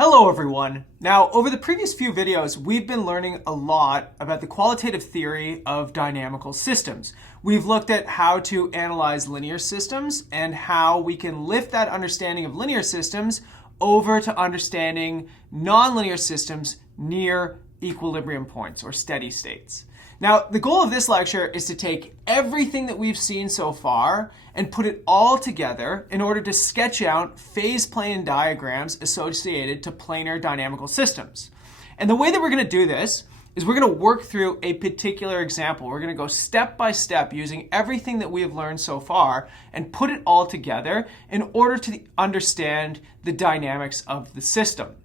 Hello everyone. Now, over the previous few videos, we've been learning a lot about the qualitative theory of dynamical systems. We've looked at how to analyze linear systems and how we can lift that understanding of linear systems over to understanding nonlinear systems near equilibrium points or steady states. Now, the goal of this lecture is to take everything that we've seen so far and put it all together in order to sketch out phase plane diagrams associated to planar dynamical systems. And the way that we're going to do this is we're going to work through a particular example. We're going to go step by step using everything that we have learned so far and put it all together in order to understand the dynamics of the system.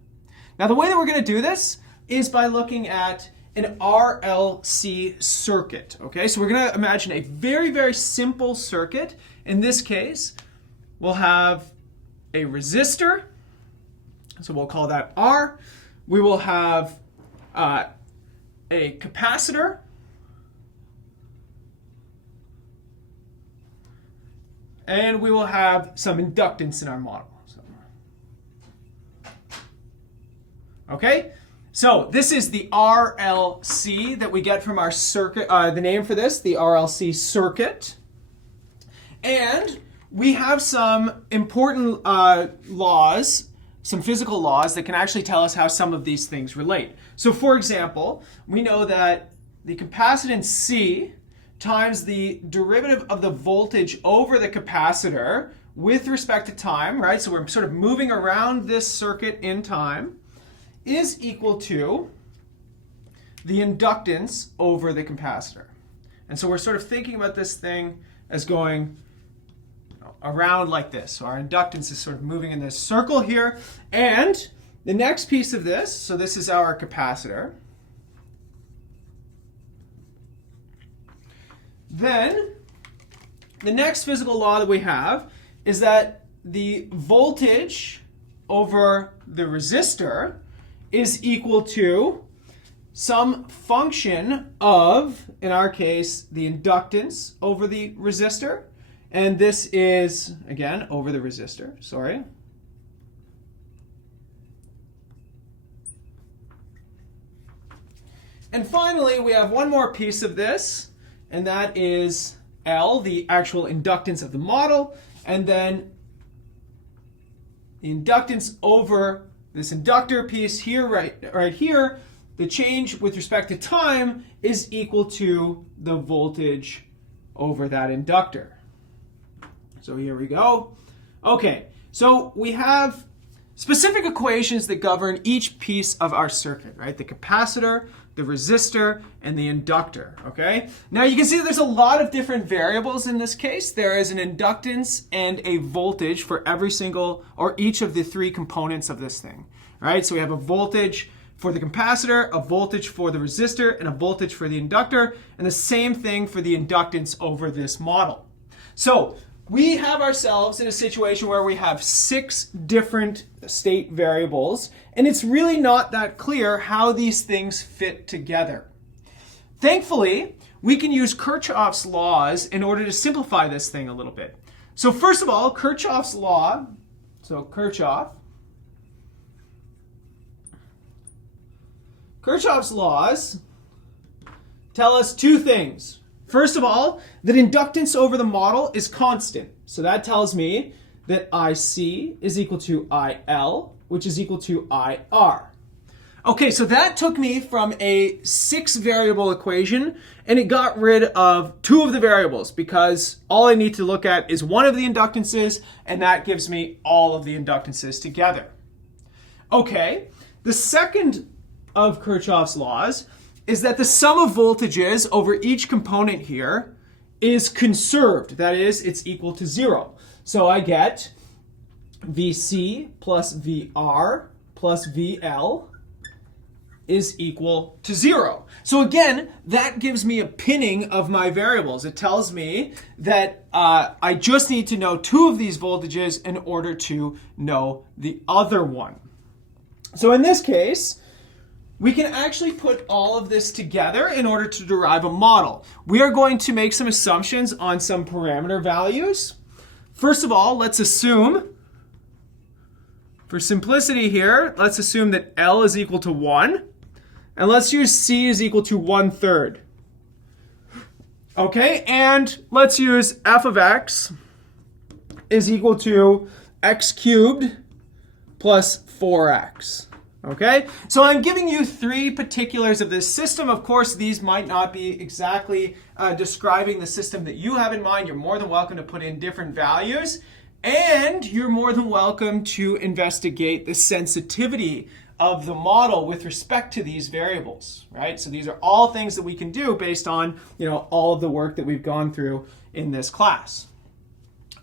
Now, the way that we're going to do this is by looking at an RLC circuit. Okay, so we're going to imagine a very, very simple circuit. In this case, we'll have a resistor, so we'll call that R. We will have a capacitor, and we will have some inductance in our model. Okay? So this is the RLC that we get from our circuit, the name for this, the RLC circuit. And we have some important laws, some physical laws that can actually tell us how some of these things relate. So for example, we know that the capacitance C times the derivative of the voltage over the capacitor with respect to time, right? So we're sort of moving around this circuit in time, is equal to the inductance over the capacitor. And so we're sort of thinking about this thing as going around like this. So our inductance is sort of moving in this circle here. And the next piece of this, so this is our capacitor. Then the next physical law that we have is that the voltage over the resistor is equal to some function of, in our case, the inductance over the resistor. And this is, again, over the resistor, sorry. And finally, we have one more piece of this, and that is L, the actual inductance of the model, and then the inductance over this inductor piece here, right here, the change with respect to time is equal to the voltage over that inductor. So here we go. Okay, so we have specific equations that govern each piece of our circuit, right? The capacitor, the resistor, and the inductor, okay? Now you can see that there's a lot of different variables in this case. There is an inductance and a voltage for every single or each of the three components of this thing, right? So we have a voltage for the capacitor, a voltage for the resistor, and a voltage for the inductor, and the same thing for the inductance over this model. So we have ourselves in a situation where we have 6 different state variables, and it's really not that clear how these things fit together. Thankfully, we can use Kirchhoffs laws in order to simplify this thing a little bit. So first of all, Kirchhoffs law, so Kirchhoffs laws tell us 2 things. First of all, that inductance over the model is constant. So that tells me that IC is equal to IL, which is equal to IR. Okay, so that took me from a 6-variable equation, and it got rid of 2 of the variables because all I need to look at is one of the inductances, and that gives me all of the inductances together. Okay, the second of Kirchhoffs laws is that the sum of voltages over each component here is conserved. That is, it's equal to 0. So I get VC plus VR plus VL is equal to 0. So again, that gives me a pinning of my variables. It tells me that I just need to know 2 of these voltages in order to know the other one. So in this case, we can actually put all of this together in order to derive a model. We are going to make some assumptions on some parameter values. First of all, let's assume For simplicity here, let's assume that L is equal to 1. And let's use C is equal to 1/3. Okay, and let's use f of x is equal to x cubed plus 4x. Okay, so I'm giving you 3 particulars of this system. Of course, these might not be exactly describing the system that you have in mind. You're more than welcome to put in different values. And you're more than welcome to investigate the sensitivity of the model with respect to these variables, right? So these are all things that we can do based on, all of the work that we've gone through in this class.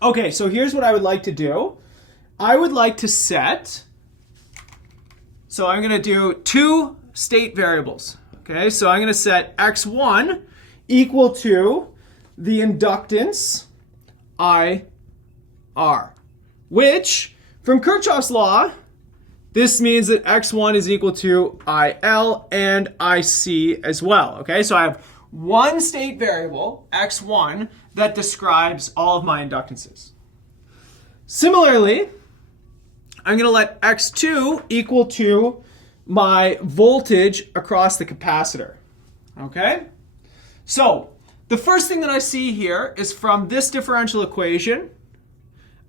Okay, so here's what I would like to do. I would like to set, so I'm going to do 2 state variables. Okay, so I'm going to set x1 equal to the inductance IR, which from Kirchhoffs Law, this means that x1 is equal to IL and IC as well. Okay, so I have one state variable, x1, that describes all of my inductances. Similarly, I'm going to let x2 equal to my voltage across the capacitor. Okay, so the first thing that I see here is from this differential equation,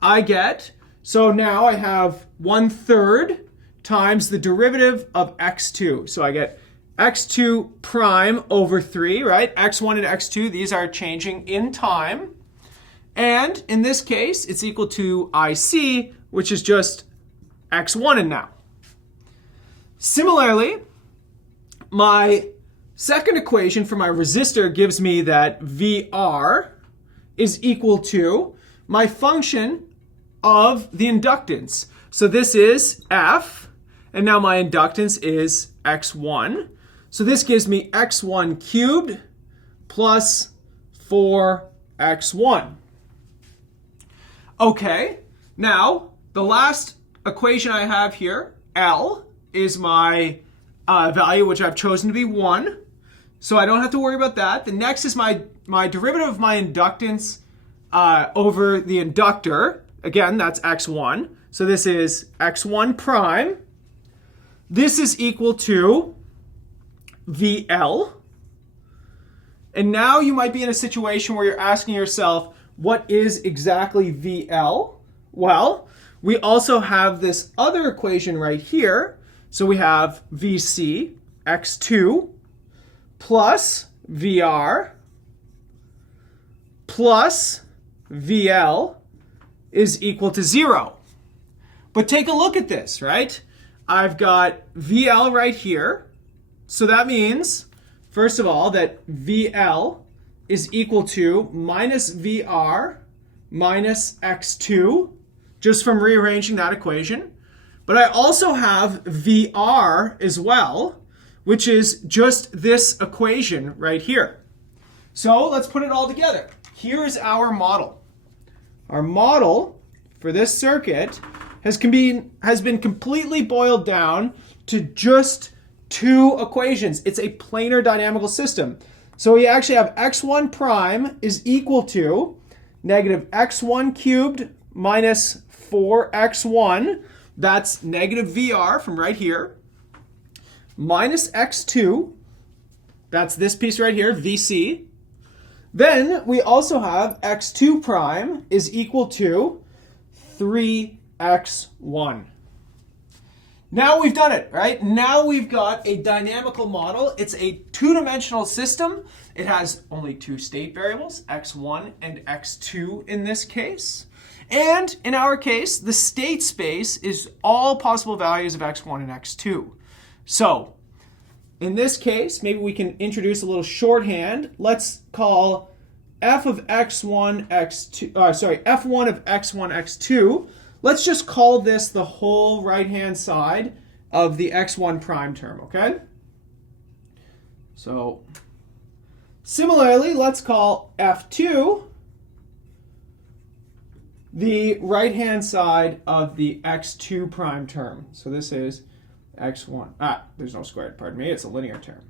I get, so now I have 1/3 times the derivative of x2. So I get x2 prime over 3, right? x1 and x2, these are changing in time. And in this case, it's equal to IC, which is just x1 and now. Similarly, my second equation for my resistor gives me that VR is equal to my function of the inductance. So this is F, and now my inductance is x1. So this gives me x1 cubed plus 4x1. Okay, now the last equation I have here, L, is my value, which I've chosen to be 1. So I don't have to worry about that. The next is my derivative of my inductance over the inductor. Again, that's x1. So this is x1 prime. This is equal to VL. And now you might be in a situation where you're asking yourself, what is exactly VL? Well, we also have this other equation right here. So we have VC, x2, plus VR, plus VL is equal to 0. But take a look at this, right? I've got VL right here. So that means, first of all, that VL is equal to minus VR minus x2, just from rearranging that equation. But I also have VR as well, which is just this equation right here. So let's put it all together. Here is our model. Our model for this circuit has been completely boiled down to just 2 equations. It's a planar dynamical system. So we actually have x1 prime is equal to negative x1 cubed minus 4x1. That's negative VR from right here. Minus x2. That's this piece right here, VC. Then we also have x2 prime is equal to 3x1. Now we've done it, right? Now we've got a dynamical model. It's a 2-dimensional system. It has only 2 state variables, x1 and x2 in this case. And in our case, the state space is all possible values of x1 and x2. So in this case, maybe we can introduce a little shorthand. Let's call f of x1, x2, f1 of x1, x2. Let's just call this the whole right-hand side of the x1 prime term, okay? So similarly, let's call f2 the right-hand side of the x2 prime term. So this is x1. There's no squared, pardon me. It's a linear term.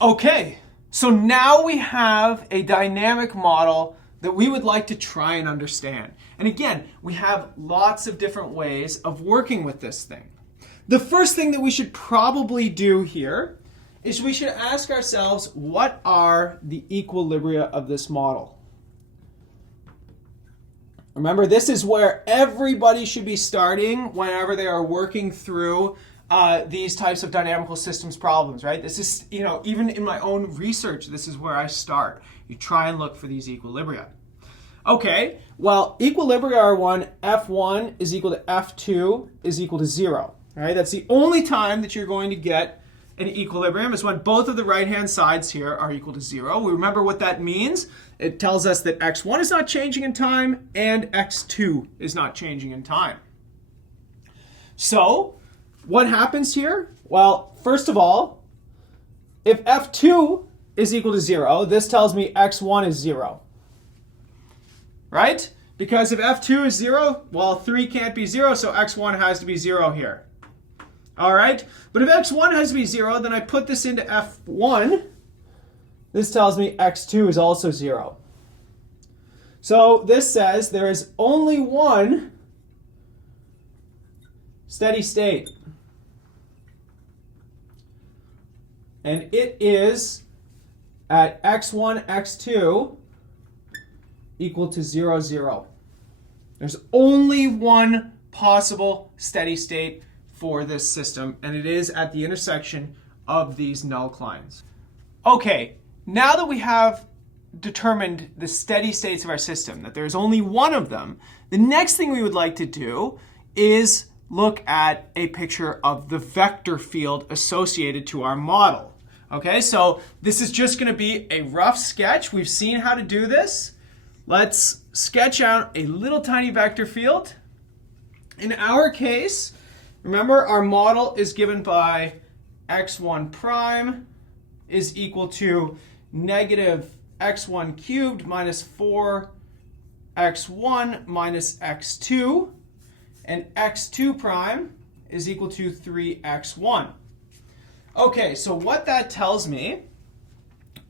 Okay, so now we have a dynamic model that we would like to try and understand. And again, we have lots of different ways of working with this thing. The first thing that we should probably do here is we should ask ourselves, what are the equilibria of this model? Remember, this is where everybody should be starting whenever they are working through these types of dynamical systems problems, right? This is, even in my own research, this is where I start. You try and look for these equilibria. Okay, well, equilibria are one, F1 is equal to F2 is equal to 0, right? That's the only time that you're going to get an equilibrium is when both of the right-hand sides here are equal to 0. We remember what that means. It tells us that x1 is not changing in time and x2 is not changing in time. So what happens here? Well, first of all, if f2 is equal to 0, this tells me x1 is 0. Right? Because if f2 is 0, well, 3 can't be 0, so x1 has to be 0 here. All right? But if x1 has to be 0, then I put this into f1. This tells me x2 is also 0. So this says there is only one steady state. And it is at x1, x2 equal to 0, 0. There's only one possible steady state for this system, and it is at the intersection of these null-clines. Okay, now that we have determined the steady states of our system, that there's only one of them, the next thing we would like to do is look at a picture of the vector field associated to our model. Okay, so this is just going to be a rough sketch. We've seen how to do this. Let's sketch out a little tiny vector field. In our case, remember our model is given by x1 prime is equal to negative x1 cubed minus 4x1 minus x2, and x2 prime is equal to 3x1. Okay, so what that tells me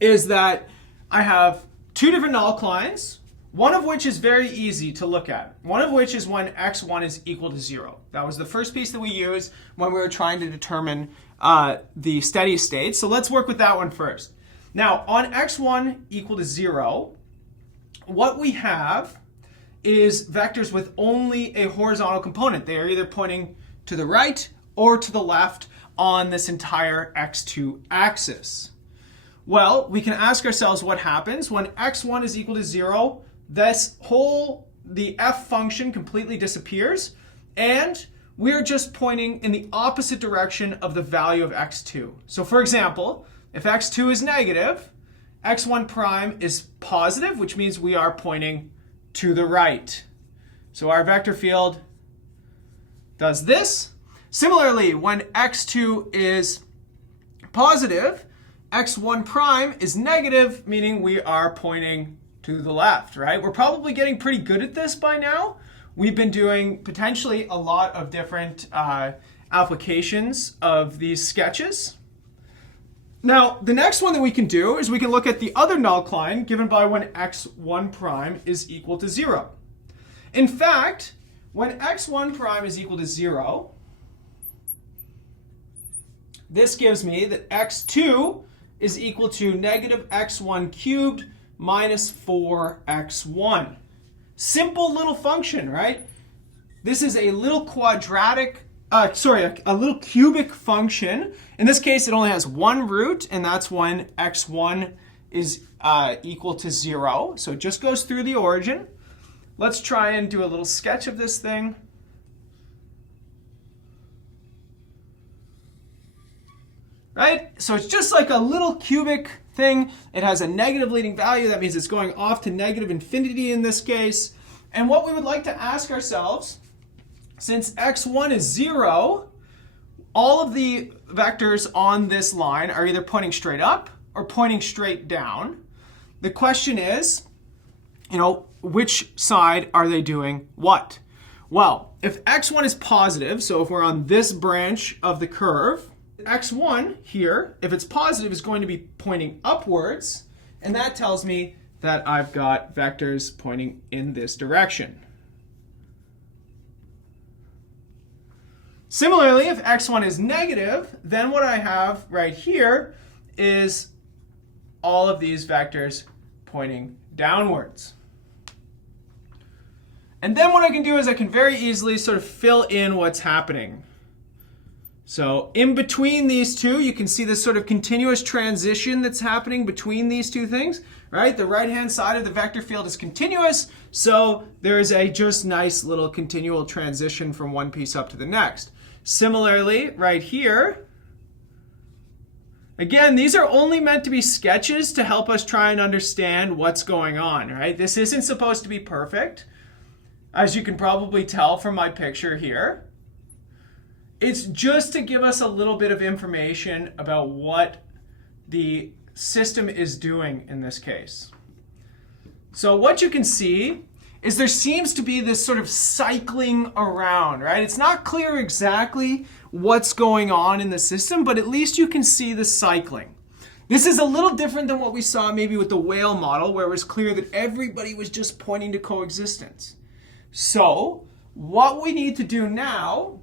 is that I have two different null-clines, one of which is very easy to look at. One of which is when x1 is equal to 0. That was the first piece that we used when we were trying to determine the steady state. So let's work with that one first. Now, on x1 equal to 0, what we have is vectors with only a horizontal component. They are either pointing to the right or to the left on this entire x2 axis. Well, we can ask ourselves what happens when x1 is equal to 0. The f function completely disappears, and we're just pointing in the opposite direction of the value of x2. So for example, if x2 is negative, x1 prime is positive, which means we are pointing to the right. So our vector field does this. Similarly, when x2 is positive, x1 prime is negative, meaning we are pointing to the left, right? We're probably getting pretty good at this by now. We've been doing potentially a lot of different applications of these sketches. Now, the next one that we can do is we can look at the other null-cline given by when x1 prime is equal to 0. In fact, when x1 prime is equal to 0, this gives me that x2 is equal to negative x1 cubed minus 4x1. Simple little function, right? This is a little a little cubic function. In this case, it only has one root, and that's when x1 is equal to 0. So it just goes through the origin. Let's try and do a little sketch of this thing. Right? So it's just like a little cubic thing. It has a negative leading value. That means it's going off to negative infinity in this case. And what we would like to ask ourselves, since x1 is 0, all of the vectors on this line are either pointing straight up or pointing straight down. The question is, which side are they doing what? Well, if x1 is positive, so if we're on this branch of the curve, x1 here, if it's positive, is going to be pointing upwards, and that tells me that I've got vectors pointing in this direction. Similarly, if x1 is negative, then what I have right here is all of these vectors pointing downwards. And then what I can do is I can very easily sort of fill in what's happening. So in between these two, you can see this sort of continuous transition that's happening between these two things, right? The right-hand side of the vector field is continuous, so there is a just nice little continual transition from one piece up to the next. Similarly, right here, again, these are only meant to be sketches to help us try and understand what's going on, right? This isn't supposed to be perfect, as you can probably tell from my picture here. It's just to give us a little bit of information about what the system is doing in this case. So what you can see is there seems to be this sort of cycling around, right? It's not clear exactly what's going on in the system, but at least you can see the cycling. This is a little different than what we saw maybe with the whale model, where it was clear that everybody was just pointing to coexistence. So what we need to do now,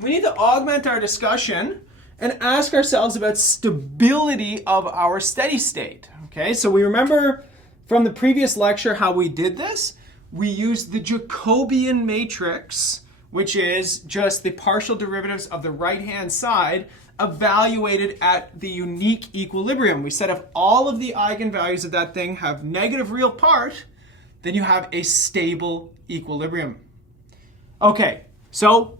we need to augment our discussion and ask ourselves about stability of our steady state. Okay, so we remember from the previous lecture how we did this. We used the Jacobian matrix, which is just the partial derivatives of the right-hand side evaluated at the unique equilibrium. We said if all of the eigenvalues of that thing have negative real part, then you have a stable equilibrium. Okay, so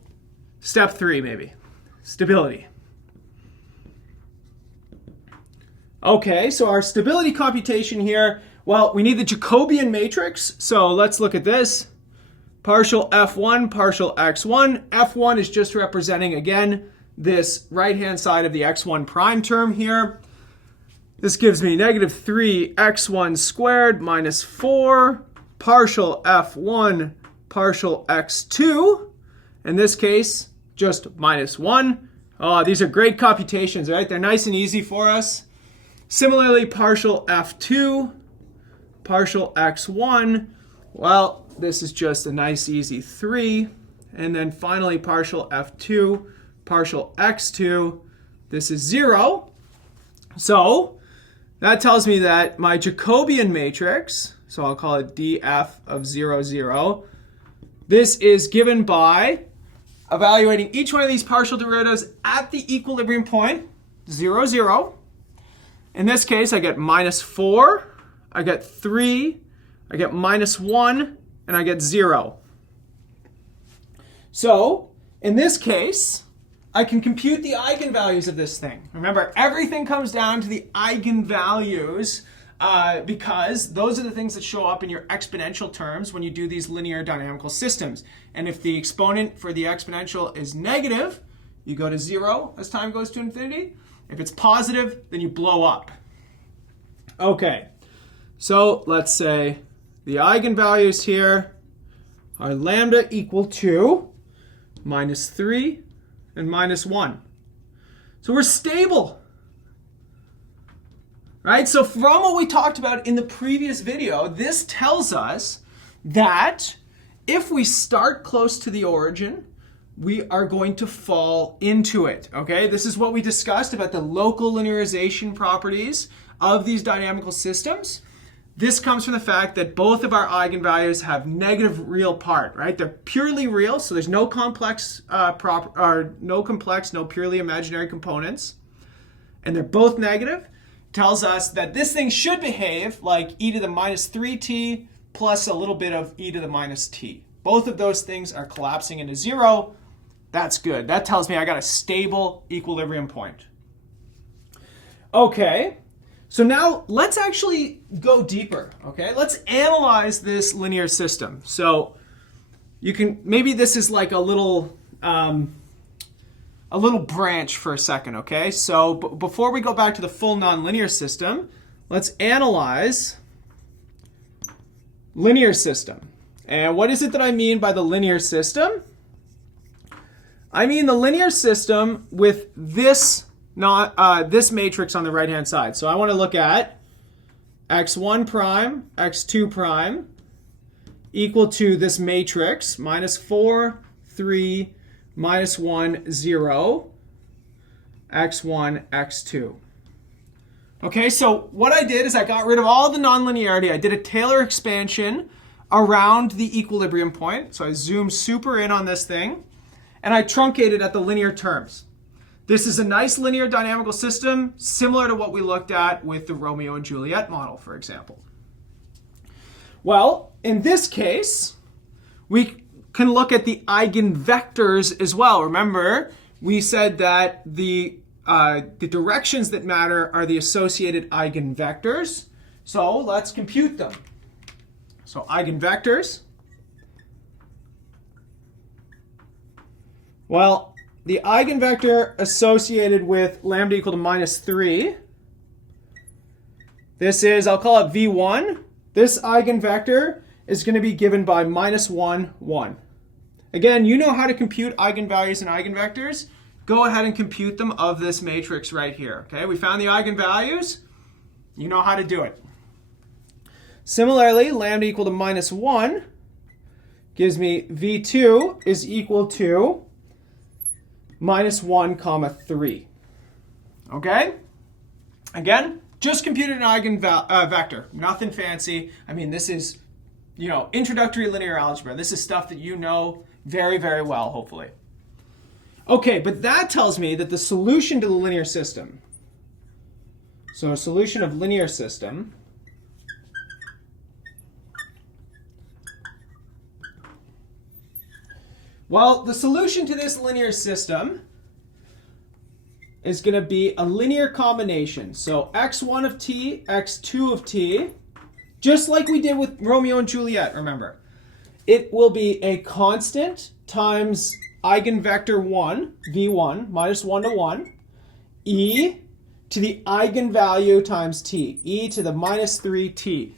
step 3 maybe, stability. Okay, so our stability computation here, well, we need the Jacobian matrix. So let's look at this. Partial f1, partial x1. f1 is just representing, again, this right-hand side of the x1 prime term here. This gives me negative 3x1 squared minus 4 partial f1 partial x2. In this case, just minus 1. Oh, these are great computations, right? They're nice and easy for us. Similarly, partial f2 partial x1. Well, this is just a nice easy 3. And then finally, partial f2 partial x2. This is 0. So that tells me that my Jacobian matrix, so I'll call it df of 0, 0, this is given by evaluating each one of these partial derivatives at the equilibrium point, 0, 0. In this case, I get minus 4, I get 3, I get minus 1, and I get 0. So in this case, I can compute the eigenvalues of this thing. Remember, everything comes down to the eigenvalues because those are the things that show up in your exponential terms when you do these linear dynamical systems. And if the exponent for the exponential is negative, you go to 0 as time goes to infinity. If it's positive, then you blow up. Okay, so let's say the eigenvalues here are lambda equal to minus 3 and minus 1. So we're stable. Right? So from what we talked about in the previous video, this tells us that if we start close to the origin, we are going to fall into it. Okay? This is what we discussed about the local linearization properties of these dynamical systems. This comes from the fact that both of our eigenvalues have negative real part, right? They're purely real, so there's no complex, no purely imaginary components. And they're both negative. Tells us that this thing should behave like e to the minus 3t plus a little bit of e to the minus t. Both of those things are collapsing into 0. That's good. That tells me I got a stable equilibrium point. Okay. So now let's actually go deeper, okay? Let's analyze this linear system. So you can, maybe this is like a little branch for a second, okay? So before we go back to the full nonlinear system, let's analyze linear system. And what is it that I mean by the linear system? I mean the linear system with this this matrix on the right-hand side. So I want to look at x1 prime, x2 prime equal to this matrix, minus 4, 3, minus 1, 0, x1, x2. Okay, so what I did is I got rid of all the nonlinearity. I did a Taylor expansion around the equilibrium point. So I zoomed super in on this thing, and I truncated at the linear terms. This is a nice linear dynamical system, similar to what we looked at with the Romeo and Juliet model, for example. Well, in this case, we can look at the eigenvectors as well. Remember, we said that the directions that matter are the associated eigenvectors. So let's compute them. So eigenvectors. Well, the eigenvector associated with lambda equal to minus 3, this is, I'll call it V1. This eigenvector is going to be given by minus 1, 1. Again, you know how to compute eigenvalues and eigenvectors. Go ahead and compute them of this matrix right here. Okay, we found the eigenvalues. You know how to do it. Similarly, lambda equal to minus 1 gives me V2 is equal to minus 1 comma 3. Okay? Again, just computed an eigenvector. Nothing fancy. I mean, this is, introductory linear algebra. This is stuff that you know very, very well, hopefully. Okay, but that tells me that the solution to the linear system, so a solution of linear system, well, the solution to this linear system is going to be a linear combination. So x1 of t, x2 of t, just like we did with Romeo and Juliet, remember. It will be a constant times eigenvector 1, v1, minus 1 to 1, e to the eigenvalue times t, e to the minus 3t,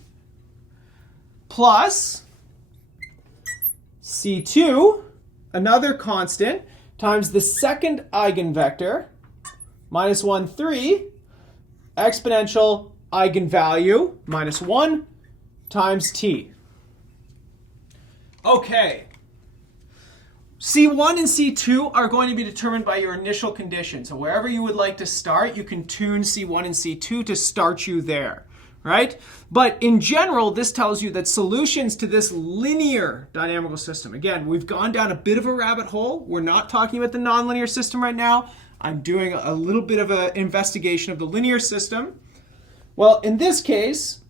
plus c2, another constant, times the second eigenvector, minus 1, 3, exponential eigenvalue, minus 1, times t. Okay. C1 and C2 are going to be determined by your initial condition. So wherever you would like to start, you can tune C1 and C2 to start you there, right? But in general, this tells you that solutions to this linear dynamical system, again, we've gone down a bit of a rabbit hole. We're not talking about the nonlinear system right now. I'm doing a little bit of an investigation of the linear system. Well, in this case,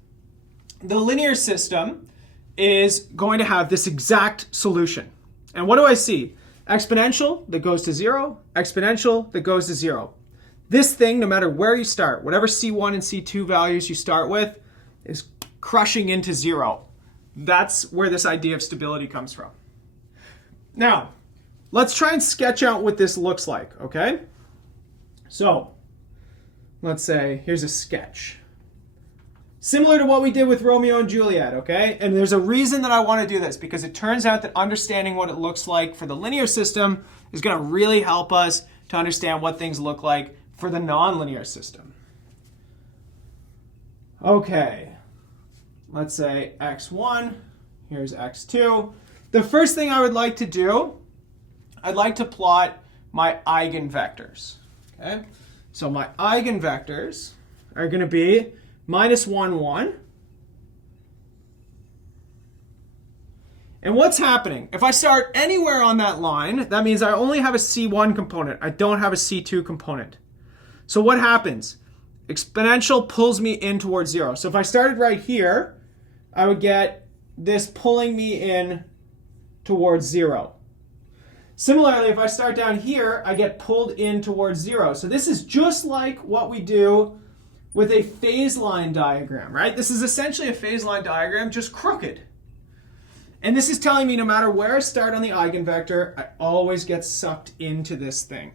the linear system is going to have this exact solution. And what do I see? Exponential that goes to 0, exponential that goes to 0. This thing, no matter where you start, whatever C1 and C2 values you start with, is crushing into 0. That's where this idea of stability comes from. Now, let's try and sketch out what this looks like, okay? So, let's say, here's a sketch. Similar to what we did with Romeo and Juliet, okay? And there's a reason that I want to do this, because it turns out that understanding what it looks like for the linear system is going to really help us to understand what things look like for the nonlinear system. Okay, let's say x1, here's x2. The first thing I would like to do, I'd like to plot my eigenvectors, okay? So my eigenvectors are going to be minus 1, 1. And what's happening? If I start anywhere on that line, that means I only have a C1 component. I don't have a C2 component. So what happens? Exponential pulls me in towards 0. So if I started right here, I would get this pulling me in towards 0. Similarly, if I start down here, I get pulled in towards 0. So this is just like what we do with a phase line diagram, right? This is essentially a phase line diagram, just crooked. And this is telling me no matter where I start on the eigenvector, I always get sucked into this thing.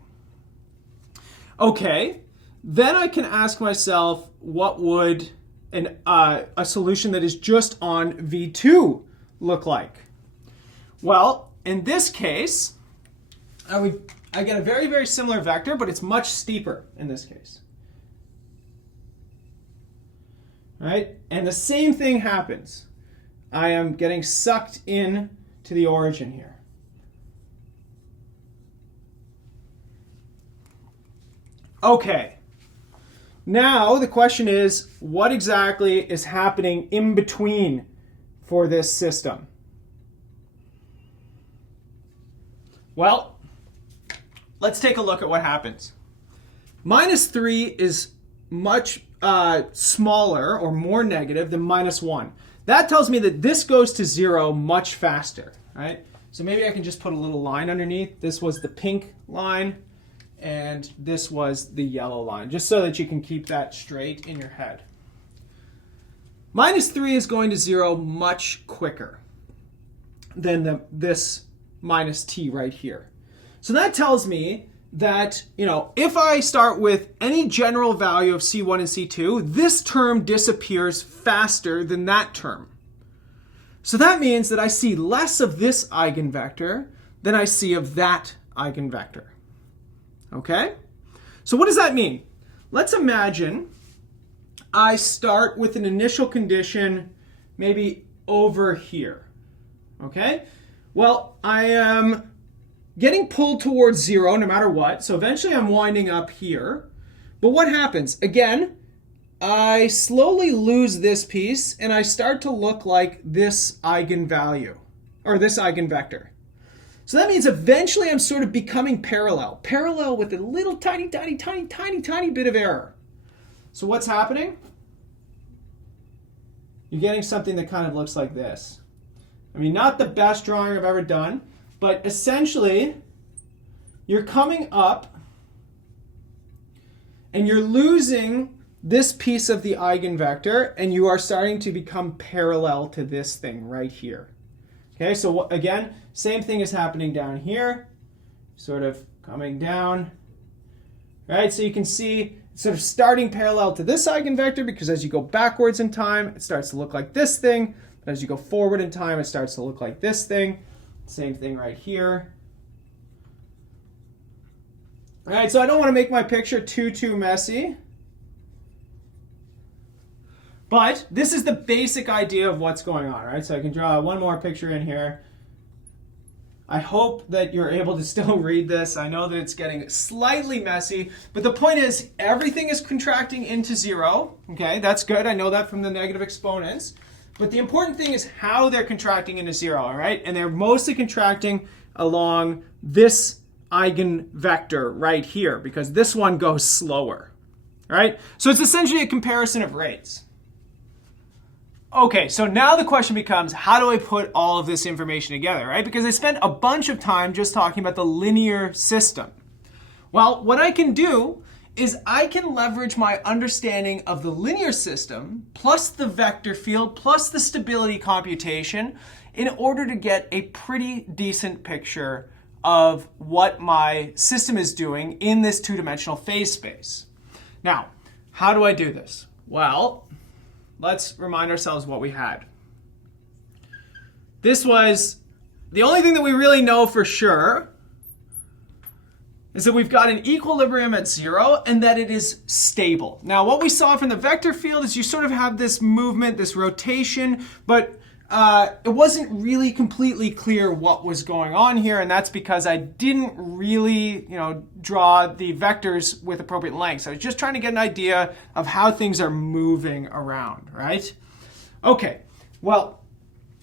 Okay, then I can ask myself, what would a solution that is just on V2 look like? Well, in this case, I get a very, very similar vector, but it's much steeper in this case. Right? And the same thing happens. I am getting sucked in to the origin here. Okay. Now the question is, what exactly is happening in between for this system? Well, let's take a look at what happens. -3 is much smaller or more negative than -1. That tells me that this goes to 0 much faster, right? So maybe I can just put a little line underneath. This was the pink line, and this was the yellow line, just so that you can keep that straight in your head. -3 is going to 0 much quicker than this -t right here. So that tells me that, if I start with any general value of C1 and C2, this term disappears faster than that term. So that means that I see less of this eigenvector than I see of that eigenvector. Okay? So what does that mean? Let's imagine I start with an initial condition maybe over here. Okay? Well, I am getting pulled towards 0 no matter what. So eventually I'm winding up here. But what happens? Again, I slowly lose this piece and I start to look like this eigenvalue or this eigenvector. So that means eventually I'm sort of becoming parallel with a little tiny bit of error. So what's happening? You're getting something that kind of looks like this. I mean, not the best drawing I've ever done, but essentially you're coming up and you're losing this piece of the eigenvector and you are starting to become parallel to this thing right here. Okay, so again, same thing is happening down here, sort of coming down, right? So you can see it's sort of starting parallel to this eigenvector because as you go backwards in time, it starts to look like this thing. But as you go forward in time, it starts to look like this thing. Same thing right here. All right, so I don't want to make my picture too messy. But this is the basic idea of what's going on, right? So I can draw one more picture in here. I hope that you're able to still read this. I know that it's getting slightly messy, but the point is everything is contracting into 0. Okay, that's good. I know that from the negative exponents. But the important thing is how they're contracting into 0, all right? And they're mostly contracting along this eigenvector right here because this one goes slower, right? So it's essentially a comparison of rates. Okay, so now the question becomes, how do I put all of this information together, right? Because I spent a bunch of time just talking about the linear system. Well, what I can do is I can leverage my understanding of the linear system plus the vector field plus the stability computation in order to get a pretty decent picture of what my system is doing in this two-dimensional phase space. Now, how do I do this? Well, let's remind ourselves what we had. This was the only thing that we really know for sure is that we've got an equilibrium at 0 and that it is stable. Now, what we saw from the vector field is you sort of have this movement, this rotation, but it wasn't really completely clear what was going on here, and that's because I didn't really, draw the vectors with appropriate lengths. I was just trying to get an idea of how things are moving around, right? Okay, well,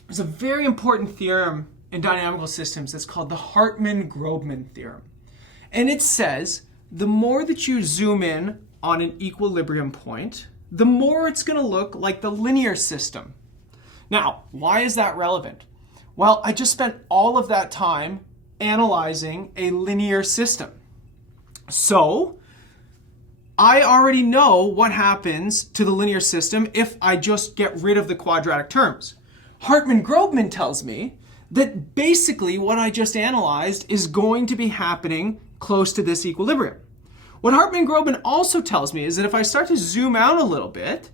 there's a very important theorem in dynamical systems that's called the Hartmann-Grobman theorem. And it says the more that you zoom in on an equilibrium point, the more it's going to look like the linear system. Now, why is that relevant? Well, I just spent all of that time analyzing a linear system. So I already know what happens to the linear system if I just get rid of the quadratic terms. Hartmann-Grobman tells me that basically what I just analyzed is going to be happening close to this equilibrium. What Hartmann-Grobman also tells me is that if I start to zoom out a little bit,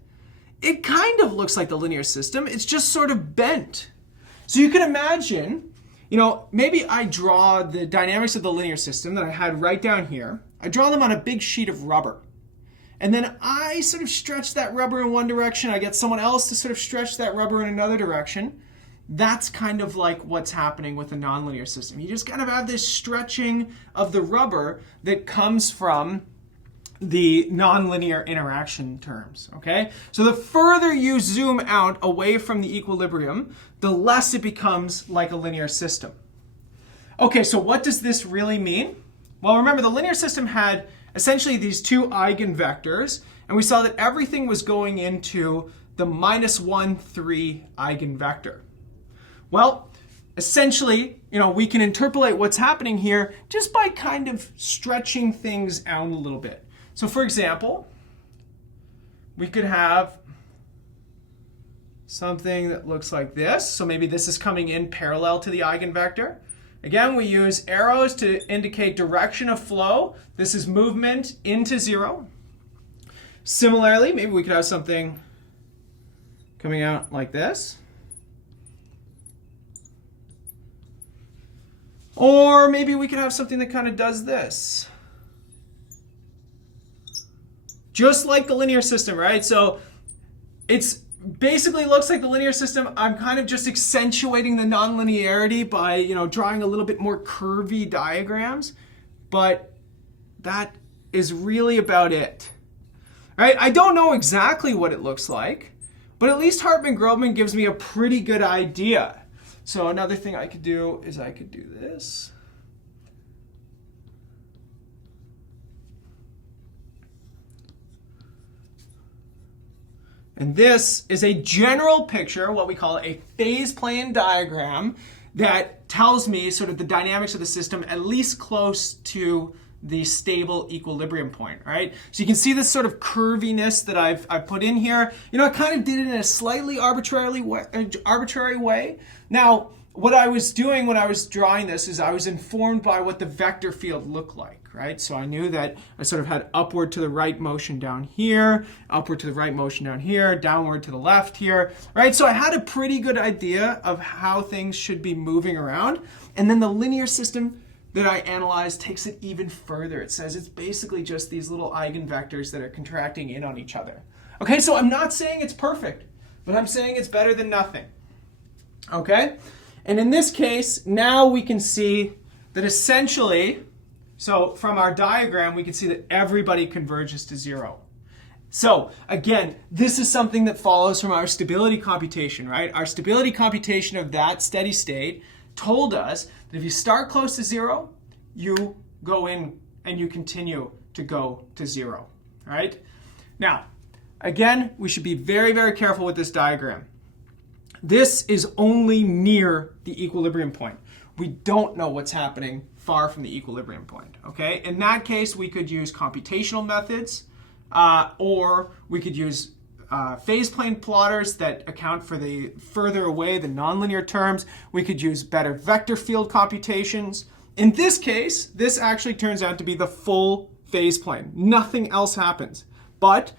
it kind of looks like the linear system. It's just sort of bent. So you can imagine, maybe I draw the dynamics of the linear system that I had right down here. I draw them on a big sheet of rubber. And then I sort of stretch that rubber in one direction. I get someone else to sort of stretch that rubber in another direction. That's kind of like what's happening with a nonlinear system. You just kind of have this stretching of the rubber that comes from the nonlinear interaction terms, okay? So the further you zoom out away from the equilibrium, the less it becomes like a linear system. Okay, so what does this really mean? Well, remember the linear system had essentially these two eigenvectors, and we saw that everything was going into the -1, 3 eigenvector. Well, essentially, we can interpolate what's happening here just by kind of stretching things out a little bit. So for example, we could have something that looks like this. So maybe this is coming in parallel to the eigenvector. Again, we use arrows to indicate direction of flow. This is movement into 0. Similarly, maybe we could have something coming out like this. Or maybe we could have something that kind of does this. Just like the linear system, right? So it's basically looks like the linear system. I'm kind of just accentuating the nonlinearity by, drawing a little bit more curvy diagrams. But that is really about it. Right? I don't know exactly what it looks like, but at least Hartman-Grobman gives me a pretty good idea. So another thing I could do is I could do this. And this is a general picture, what we call a phase plane diagram, that tells me sort of the dynamics of the system at least close to the stable equilibrium point, right? So you can see this sort of curviness that I've put in here. I kind of did it in a slightly arbitrary way. Now, what I was doing when I was drawing this is I was informed by what the vector field looked like, right? So I knew that I sort of had upward to the right motion down here, upward to the right motion down here, downward to the left here, right? So I had a pretty good idea of how things should be moving around. And then the linear system that I analyzed takes it even further. It says it's basically just these little eigenvectors that are contracting in on each other. Okay, so I'm not saying it's perfect, but I'm saying it's better than nothing. Okay? And in this case, now we can see that essentially, so from our diagram, we can see that everybody converges to 0. So again, this is something that follows from our stability computation, right? Our stability computation of that steady state told us that if you start close to 0, you go in and you continue to go to 0, right? Now, again, we should be very, very careful with this diagram. This is only near the equilibrium point. We don't know what's happening far from the equilibrium point, okay? In that case, we could use computational methods, or we could use phase plane plotters that account for the further away, the nonlinear terms. We could use better vector field computations. In this case, this actually turns out to be the full phase plane. Nothing else happens. But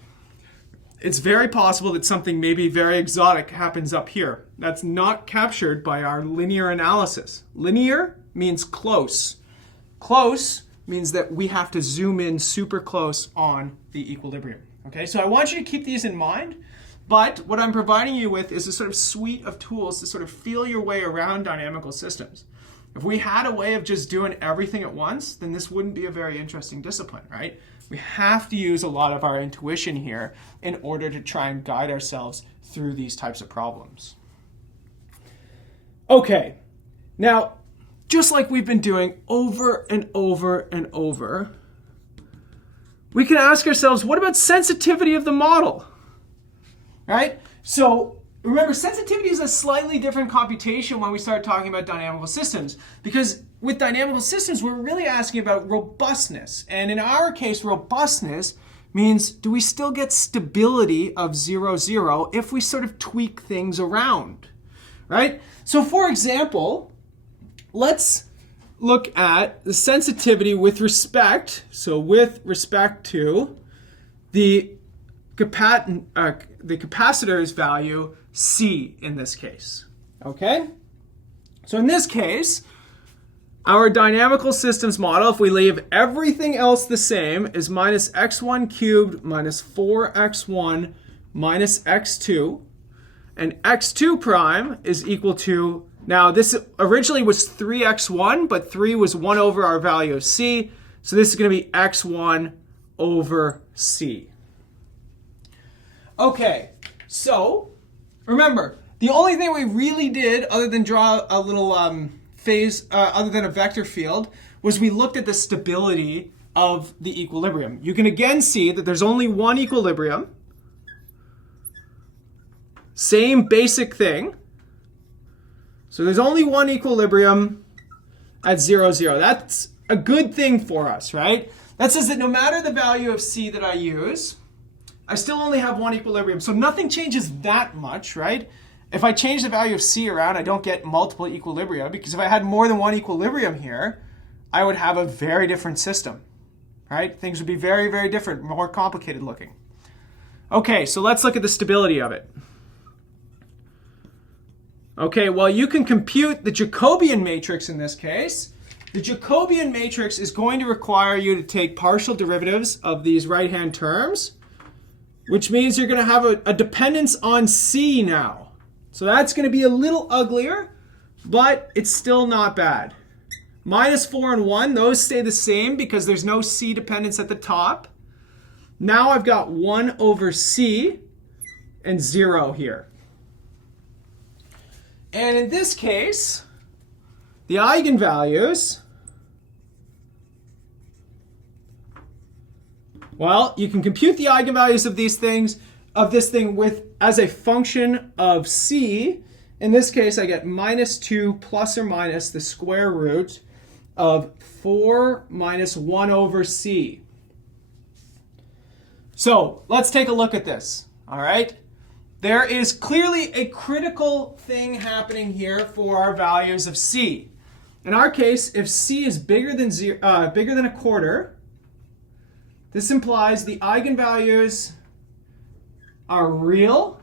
it's very possible that something maybe very exotic happens up here. That's not captured by our linear analysis. Linear means close. Close means that we have to zoom in super close on the equilibrium. Okay, so I want you to keep these in mind, but what I'm providing you with is a sort of suite of tools to sort of feel your way around dynamical systems. If we had a way of just doing everything at once, then this wouldn't be a very interesting discipline, right? We have to use a lot of our intuition here in order to try and guide ourselves through these types of problems. Okay, now, just like we've been doing over and over and over, we can ask ourselves, what about sensitivity of the model? Right? So remember, sensitivity is a slightly different computation when we start talking about dynamical systems, because with dynamical systems, we're really asking about robustness. And in our case, robustness means, do we still get stability of 0, 0 if we sort of tweak things around, right? So for example, let's look at the sensitivity with respect, with respect to the capacitor's value C in this case. Okay? So in this case, our dynamical systems model, if we leave everything else the same, is minus x1 cubed minus 4x1 minus x2. And x2 prime is equal to, now this originally was 3x1, but 3 was 1 over our value of c. So this is going to be x1 over C. Okay, so remember, the only thing we really did other than draw a little phase, other than a vector field, was we looked at the stability of the equilibrium. You can again see that there's only one equilibrium. Same basic thing. So there's only one equilibrium at 0, 0. That's a good thing for us, right? That says that no matter the value of C that I use, I still only have one equilibrium. So nothing changes that much, right? If I change the value of C around, I don't get multiple equilibria, because if I had more than one equilibrium here, I would have a very different system, right? Things would be very, very different, more complicated looking. Okay, so let's look at the stability of it. Okay, well, you can compute the Jacobian matrix in this case. The Jacobian matrix is going to require you to take partial derivatives of these right-hand terms, which means you're going to have a dependence on C now. So that's going to be a little uglier, but it's still not bad. Minus 4 and 1, those stay the same because there's no C dependence at the top. Now I've got 1 over C and 0 here. And in this case, the eigenvalues, well, you can compute the eigenvalues of these things, of this thing with as a function of C. In this case, I get minus 2 plus or minus the square root of 4 minus 1 over C. So let's take a look at this, all right? There is clearly a critical thing happening here for our values of C. In our case, if C is bigger than a quarter, this implies the eigenvalues are real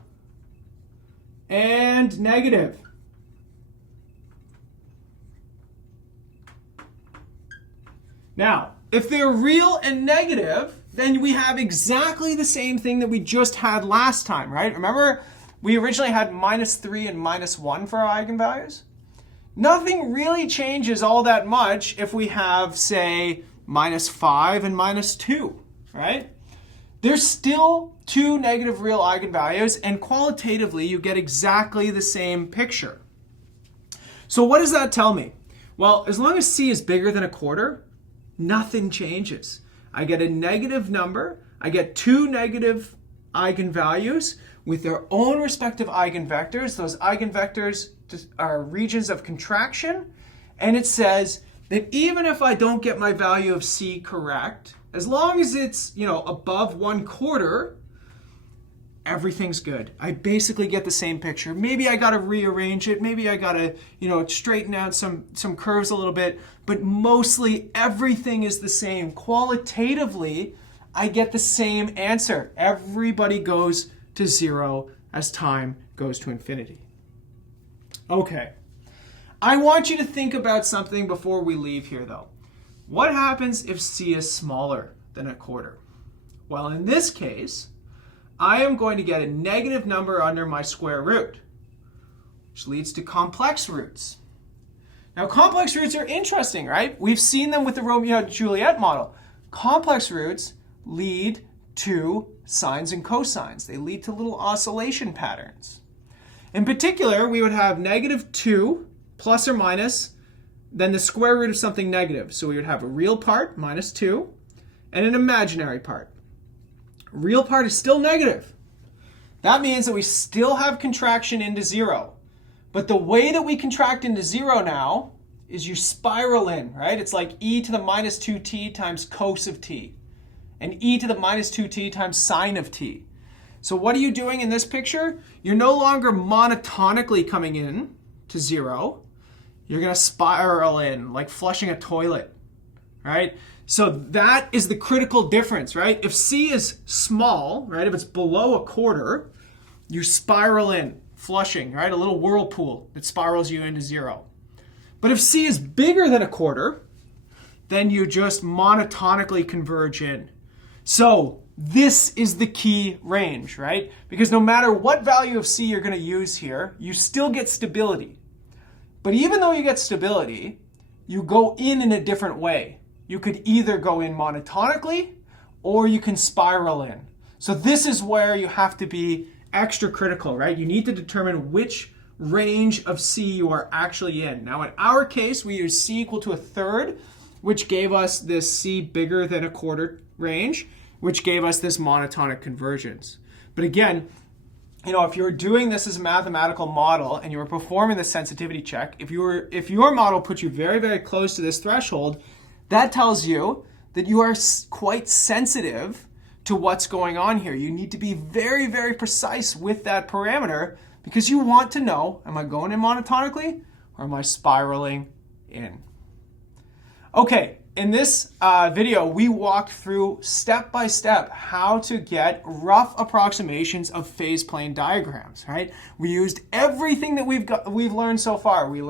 and negative. Now, if they're real and negative, then we have exactly the same thing that we just had last time, right? Remember, we originally had minus 3 and minus 1 for our eigenvalues? Nothing really changes all that much if we have, say, minus 5 and minus 2, right? There's still two negative real eigenvalues, and qualitatively, you get exactly the same picture. So what does that tell me? Well, as long as C is bigger than a quarter, nothing changes. I get a negative number. I get two negative eigenvalues with their own respective eigenvectors. Those eigenvectors are regions of contraction. And it says that even if I don't get my value of C correct, as long as it's, above 1/4, everything's good. I basically get the same picture. Maybe I got to rearrange it. Maybe I got to, straighten out some curves a little bit. But mostly everything is the same. Qualitatively, I get the same answer. Everybody goes to 0 as time goes to infinity. Okay. I want you to think about something before we leave here, though. What happens if C is smaller than a quarter? Well, in this case, I am going to get a negative number under my square root, which leads to complex roots. Now, complex roots are interesting, right? We've seen them with the Romeo-Juliet model. Complex roots lead to sines and cosines. They lead to little oscillation patterns. In particular, we would have negative 2 plus or minus, then the square root of something negative. So we would have a real part, minus 2, and an imaginary part. Real part is still negative. That means that we still have contraction into 0. But the way that we contract into 0 now is you spiral in, right? It's like e to the minus 2t times cos of t, and e to the minus 2t times sine of t. So what are you doing in this picture? You're no longer monotonically coming in to 0. You're going to spiral in, like flushing a toilet, right? So that is the critical difference, right? If C is small, right, if it's below a quarter, you spiral in, flushing, right? A little whirlpool that spirals you into 0. But if C is bigger than a quarter, then you just monotonically converge in. So this is the key range, right? Because no matter what value of C you're going to use here, you still get stability. But even though you get stability, you go in a different way. You could either go in monotonically or you can spiral in. So this is where you have to be extra critical, right? You need to determine which range of C you are actually in. Now in our case, we use C equal to a third, which gave us this C bigger than a quarter range, which gave us this monotonic convergence. But again, if you're doing this as a mathematical model and you were performing the sensitivity check, if your model puts you very, very close to this threshold, that tells you that you are quite sensitive to what's going on here. You need to be very, very precise with that parameter because you want to know, am I going in monotonically or am I spiraling in? Okay, in this video, we walked through step by step how to get rough approximations of phase plane diagrams, right? We used everything that we've learned so far. We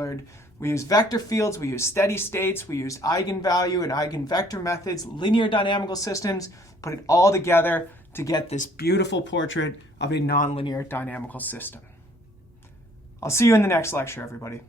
used vector fields, we used steady states, we used eigenvalue and eigenvector methods, linear dynamical systems, put it all together to get this beautiful portrait of a nonlinear dynamical system. I'll see you in the next lecture, everybody.